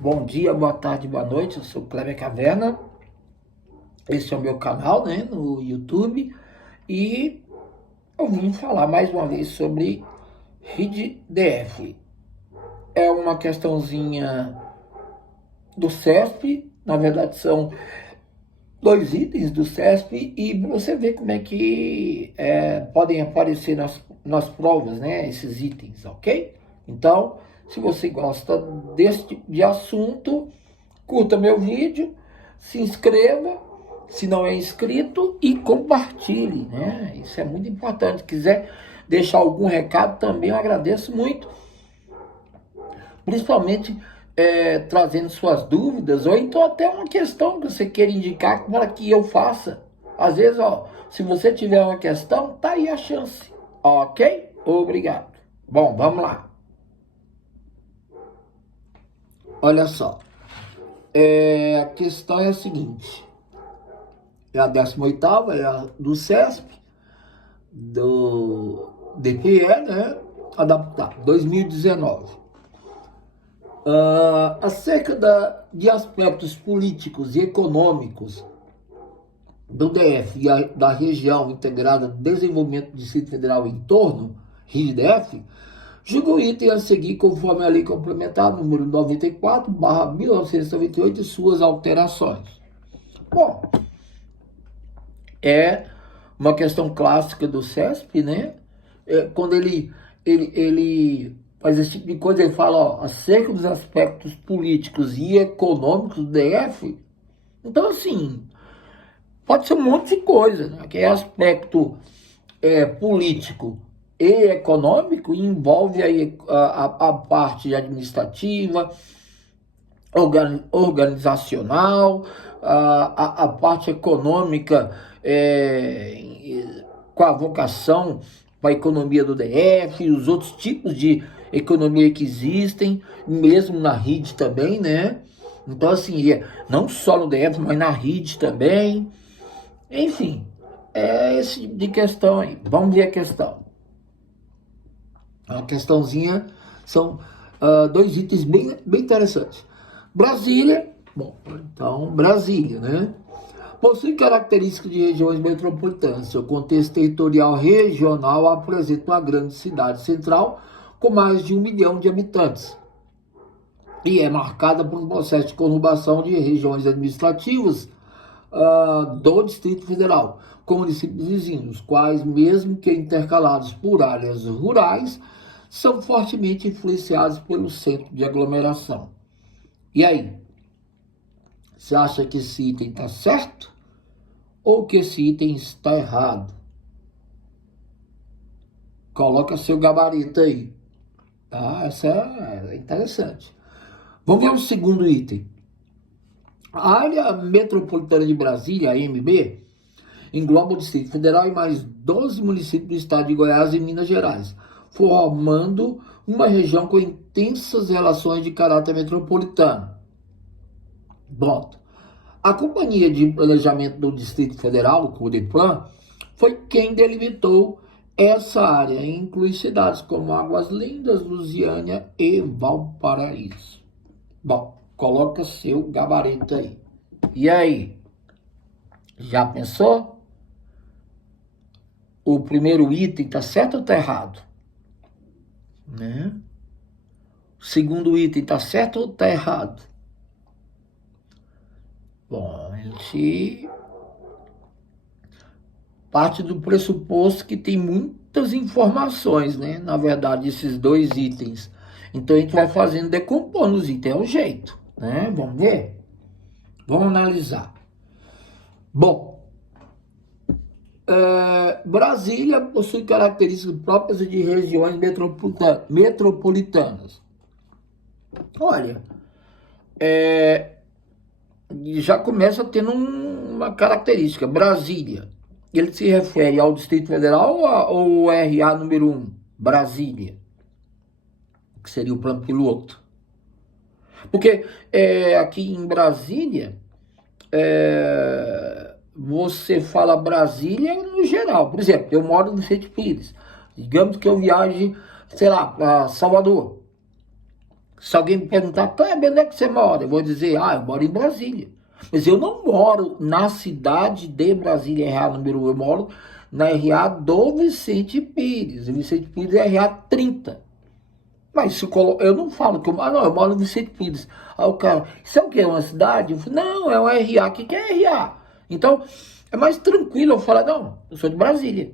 Bom dia, boa tarde, boa noite. Eu sou o Kleber Caverna. Esse é o meu canal, né, no YouTube. E eu vim falar mais uma vez sobre RID-DF. É uma questãozinha do CESP. Na verdade, são dois itens do CESP. E você vê como é que podem aparecer nas provas, né, esses itens, ok? Então, se você gosta desse tipo de assunto, curta meu vídeo, se inscreva, se não é inscrito, e compartilhe, né? Isso é muito importante. Se quiser deixar algum recado também, eu agradeço muito, principalmente trazendo suas dúvidas, ou então até uma questão que você queira indicar para que eu faça. Às vezes, ó, se você tiver uma questão, tá aí a chance, ok? Obrigado. Bom, vamos lá. Olha só, a questão é a seguinte. É a 18ª, é a do CESP, do DPE, né? Adaptar, 2019. Acerca de aspectos políticos e econômicos do DF e da região integrada de desenvolvimento do Distrito Federal em torno, RIDF, julgo o item a seguir conforme a lei complementar número 94/1998 e suas alterações. Bom, é uma questão clássica do CESP, né? Quando ele faz esse tipo de coisa, ele fala, ó, acerca dos aspectos políticos e econômicos do DF. Então, assim, pode ser um monte de coisa, né? Que é aspecto político e econômico, e envolve aí a parte administrativa, organizacional, a parte econômica, com a vocação para a economia do DF, os outros tipos de economia que existem, mesmo na RID também, né? Então, assim, não só no DF, mas na RID também. Enfim, é esse tipo de questão aí. Vamos ver a questão. A questãozinha são dois itens bem interessantes. Brasília, bom, então Brasília, né? Possui características de regiões metropolitanas. Seu contexto territorial regional apresenta uma grande cidade central com mais de 1 milhão de habitantes e é marcada por um processo de conurbação de regiões administrativas do Distrito Federal, com municípios vizinhos, quais, mesmo que intercalados por áreas rurais, são fortemente influenciados pelo centro de aglomeração. E aí? Você acha que esse item está certo ou que esse item está errado? Coloca seu gabarito aí. Tá? Essa é interessante. Vamos ver o segundo item. A área metropolitana de Brasília, AMB, engloba o Distrito Federal e mais 12 municípios do estado de Goiás e Minas Gerais, formando uma região com intensas relações de caráter metropolitano. Bom, a Companhia de Planejamento do Distrito Federal, o CODEPLAN, foi quem delimitou essa área, e inclui cidades como Águas Lindas, Lusiânia e Valparaíso. Bom, coloca seu gabarito aí. E aí? Já pensou? O primeiro item está certo ou está errado? Né? O segundo item está certo ou está errado? Bom, a gente parte do pressuposto que tem muitas informações, né? Na verdade, esses dois itens. Então, a gente vai fazendo, decompondo os itens, é o jeito, né? Vamos ver? Vamos analisar. Bom, Brasília possui características próprias de regiões metropolitanas. Olha, já começa tendo uma característica. Brasília, ele se refere ao Distrito Federal ou ao RA número 1, Brasília, que seria o plano piloto? Porque aqui em Brasília, você fala Brasília no geral. Por exemplo, eu moro no Vicente Pires. Digamos que eu viaje, sei lá, para Salvador. Se alguém me perguntar, Kleber, onde é que você mora? Eu vou dizer, eu moro em Brasília. Mas eu não moro na cidade de Brasília, RA número 1, eu moro na RA do Vicente Pires. O Vicente Pires é RA 30. Mas se eu não falo que eu moro no Vicente Pires. Aí o cara, isso é o que? É uma cidade? Eu falo, não, é uma RA. O que é RA? Então, é mais tranquilo eu falar, não, eu sou de Brasília.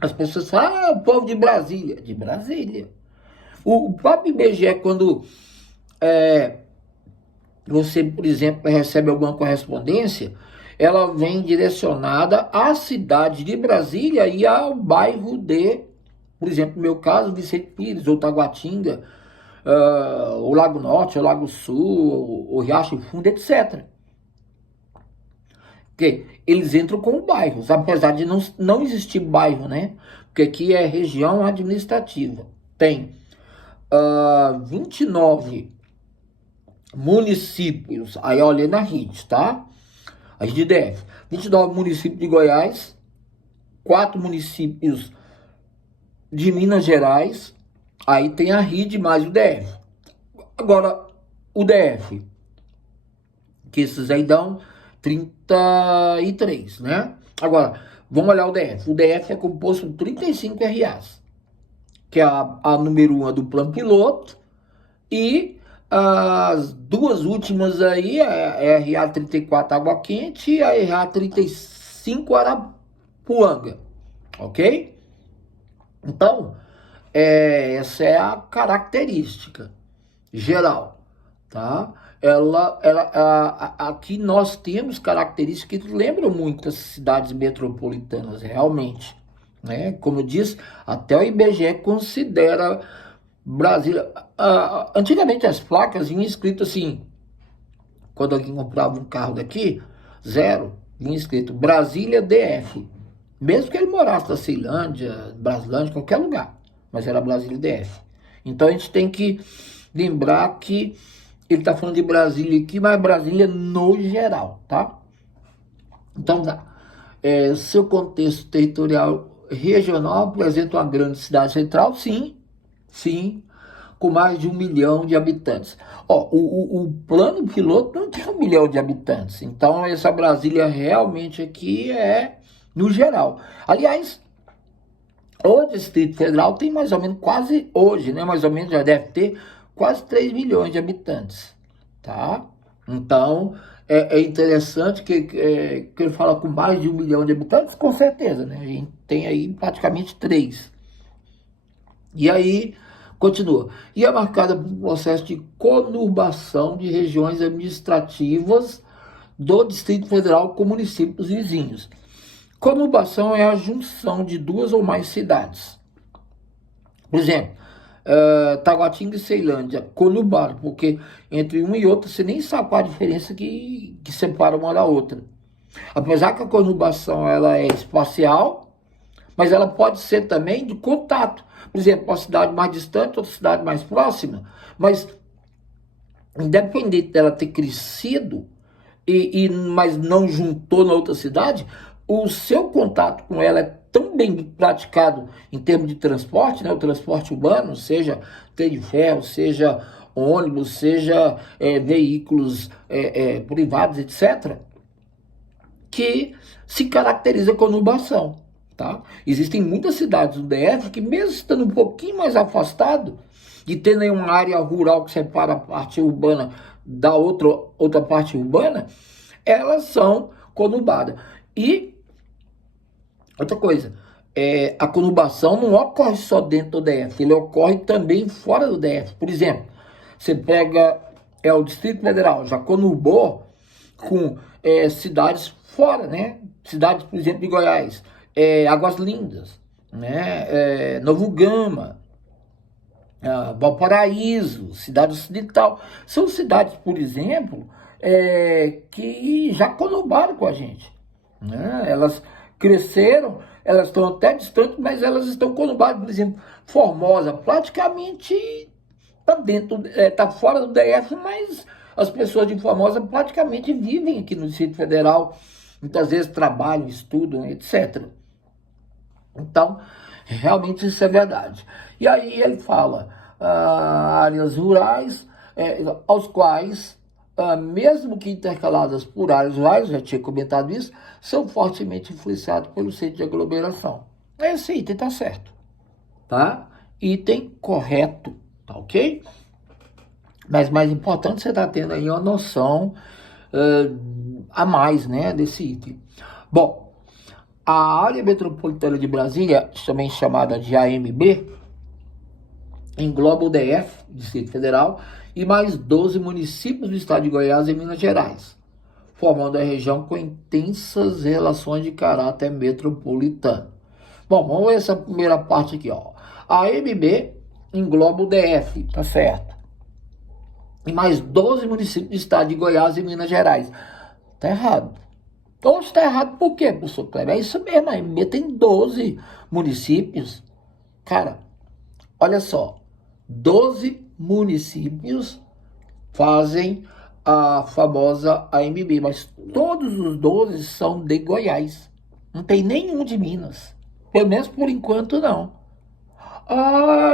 As pessoas falam, o povo de Brasília. De Brasília. O próprio IBGE, quando você, por exemplo, recebe alguma correspondência, ela vem direcionada à cidade de Brasília e ao bairro de, por exemplo, no meu caso, Vicente Pires, ou Taguatinga, o Lago Norte, o Lago Sul, o Riacho Fundo, etc. Porque eles entram como bairros, apesar de não existir bairro, né? Porque aqui é região administrativa. Tem 29 municípios, aí eu olhei na RID, tá? A RID DF. 29 municípios de Goiás, 4 municípios de Minas Gerais, aí tem a RID mais o DF. Agora, o DF, que esses aí dão 33, né? Agora, vamos olhar o DF. O DF é composto por 35 RAs, que é a número 1 do plano piloto, e as duas últimas aí é a RA 34 Água Quente e a RA 35 Arapuanga, ok? Então, essa é a característica geral, tá? Aqui nós temos características que lembram muito as cidades metropolitanas, realmente, né? Como eu disse, até o IBGE considera Brasília. Antigamente as placas vinham escrito assim, quando alguém comprava um carro daqui, zero, vinha escrito Brasília DF. Mesmo que ele morasse na Ceilândia, Braslândia, qualquer lugar, mas era Brasília DF. Então a gente tem que lembrar que ele está falando de Brasília aqui, mas Brasília no geral, tá? Então, seu contexto territorial regional apresenta uma grande cidade central, sim, com mais de 1 milhão de habitantes. O plano piloto não tem 1 milhão de habitantes, então essa Brasília realmente aqui é no geral. Aliás, o Distrito Federal tem mais ou menos quase, hoje, né, mais ou menos já deve ter quase 3 milhões de habitantes, tá? Então, é interessante que ele fala com mais de 1 milhão de habitantes, com certeza, né? A gente tem aí praticamente 3. E aí, continua. E é marcada por um processo de conurbação de regiões administrativas do Distrito Federal com municípios vizinhos. Conurbação é a junção de 2 ou mais cidades. Por exemplo, Taguatinga e Ceilândia, conurbaram, porque entre uma e outra você nem sabe qual a diferença que separa uma da outra. Apesar que a conurbação ela é espacial, mas ela pode ser também de contato. Por exemplo, uma cidade mais distante, outra cidade mais próxima, mas independente dela ter crescido, mas não juntou na outra cidade, o seu contato com ela é tão bem praticado em termos de transporte, né, o transporte urbano, seja trem de ferro, seja ônibus, seja veículos privados, etc., que se caracteriza com conurbação. Tá? Existem muitas cidades do DF que, mesmo estando um pouquinho mais afastado, de tendo aí uma área rural que separa a parte urbana da outra parte urbana, elas são conurbadas. E outra coisa, a conurbação não ocorre só dentro do DF, ele ocorre também fora do DF. Por exemplo, você pega o Distrito Federal, já conurbou com cidades fora, né? Cidades, por exemplo, de Goiás, Águas Lindas, né? Novo Gama, Valparaíso, Cidade Ocidental. São cidades, por exemplo, que já conurbaram com a gente, né? Elas cresceram, elas estão até distantes, mas elas estão conurbadas. Por exemplo, Formosa praticamente está dentro, está fora do DF, mas as pessoas de Formosa praticamente vivem aqui no Distrito Federal, muitas vezes trabalham, estudam, etc. Então, realmente isso é verdade. E aí ele fala, áreas rurais, aos quais, mesmo que intercaladas por áreas rurais, já tinha comentado isso, são fortemente influenciados pelo centro de aglomeração. Esse item está certo, tá? Item correto, tá ok? Mas mais importante, você está tendo aí uma noção a mais, né, desse item. Bom, a área metropolitana de Brasília, também chamada de AMB, engloba o DF, Distrito Federal, e mais 12 municípios do estado de Goiás e Minas Gerais, formando a região com intensas relações de caráter metropolitano. Bom, vamos ver essa primeira parte aqui, ó. A AMB engloba o DF, tá certo? E mais 12 municípios do estado de Goiás e Minas Gerais. Tá errado. Então, está errado por quê, professor Kleber? É isso mesmo, a AMB tem 12 municípios. Cara, olha só, 12 municípios fazem a famosa AMB, mas todos os 12 são de Goiás. Não tem nenhum de Minas. Pelo menos por enquanto não.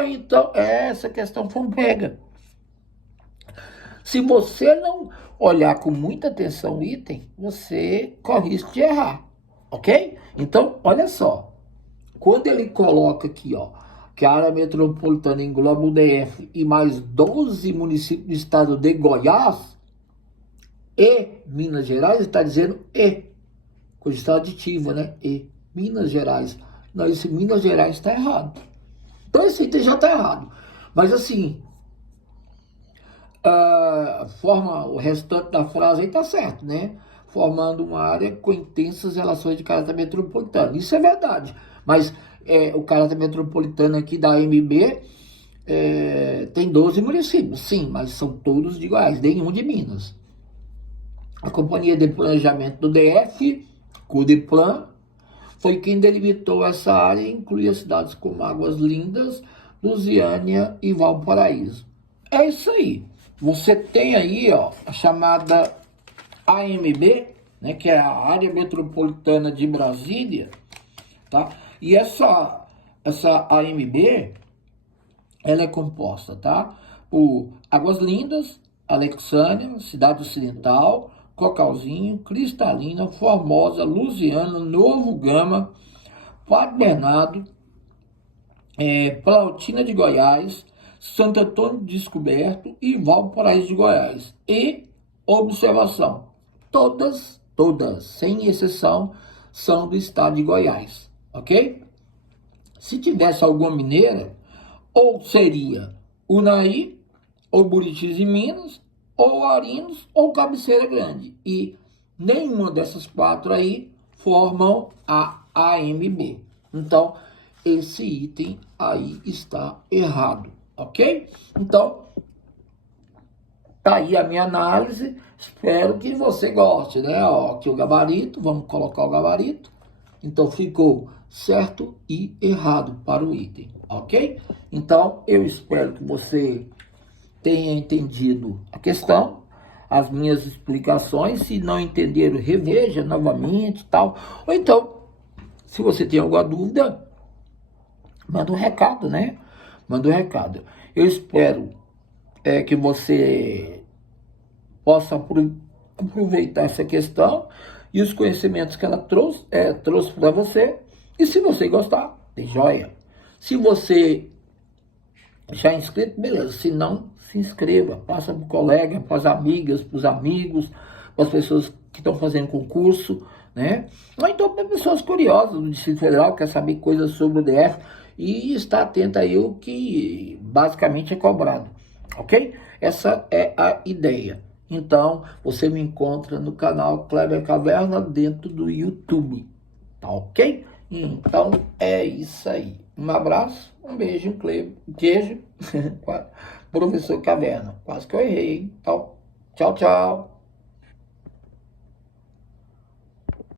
Então essa questão foi um pega. Se você não olhar com muita atenção o item, você corre risco de errar, ok? Então, olha só. Quando ele coloca aqui, ó, que a área metropolitana engloba o DF e mais 12 municípios do estado de Goiás e Minas Gerais, está dizendo e, com estado aditiva, né? E, Minas Gerais. Não, esse Minas Gerais está errado. Então esse item já está errado. Mas assim, forma o restante da frase aí está certo, né? Formando uma área com intensas relações de caráter metropolitano. Isso é verdade. Mas o caráter metropolitano aqui da AMB tem 12 municípios, sim, mas são todos de Goiás, nenhum de Minas. A Companhia de Planejamento do DF, Codeplan, foi quem delimitou essa área e incluía cidades como Águas Lindas, Lusiânia e Valparaíso. É isso aí. Você tem aí, ó, a chamada AMB, né, que é a Área Metropolitana de Brasília, tá? E essa AMB, ela é composta, tá? Por Águas Lindas, Alexânia, Cidade Ocidental, Cocalzinho, Cristalina, Formosa, Lusiana, Novo Gama, Padre Bernardo, Planaltina de Goiás, Santo Antônio Descoberto e Valparaíso de Goiás. E, observação, todas, sem exceção, são do estado de Goiás, ok? Se tivesse alguma mineira, ou seria Unai, ou Buritis em Minas, ou Arinos, ou Cabeceira Grande. E nenhuma dessas quatro aí formam a AMB. Então, esse item aí está errado, ok? Então, tá aí a minha análise. Espero que você goste, né? Ó, aqui o gabarito, vamos colocar o gabarito. Então, ficou certo e errado para o item, ok? Então, eu espero que você tenha entendido a questão, as minhas explicações. Se não entenderam, reveja novamente e tal. Ou então, se você tem alguma dúvida, manda um recado, né? Manda um recado. Eu espero que você possa aproveitar essa questão e os conhecimentos que ela trouxe para você. E se você gostar, dê joia. Se você já é inscrito, beleza. Se não, se inscreva. Passa para o colega, para as amigas, para os amigos, para as pessoas que estão fazendo concurso, né? Ou então para pessoas curiosas do Distrito Federal, que quer saber coisas sobre o DF e está atento aí o que basicamente é cobrado, ok? Essa é a ideia. Então, você me encontra no canal Kleber Caverna dentro do YouTube, tá ok? Então, é isso aí. Um abraço, um beijo, um queijo. Professor Caverna. Quase que eu errei, hein? Então, tchau, tchau.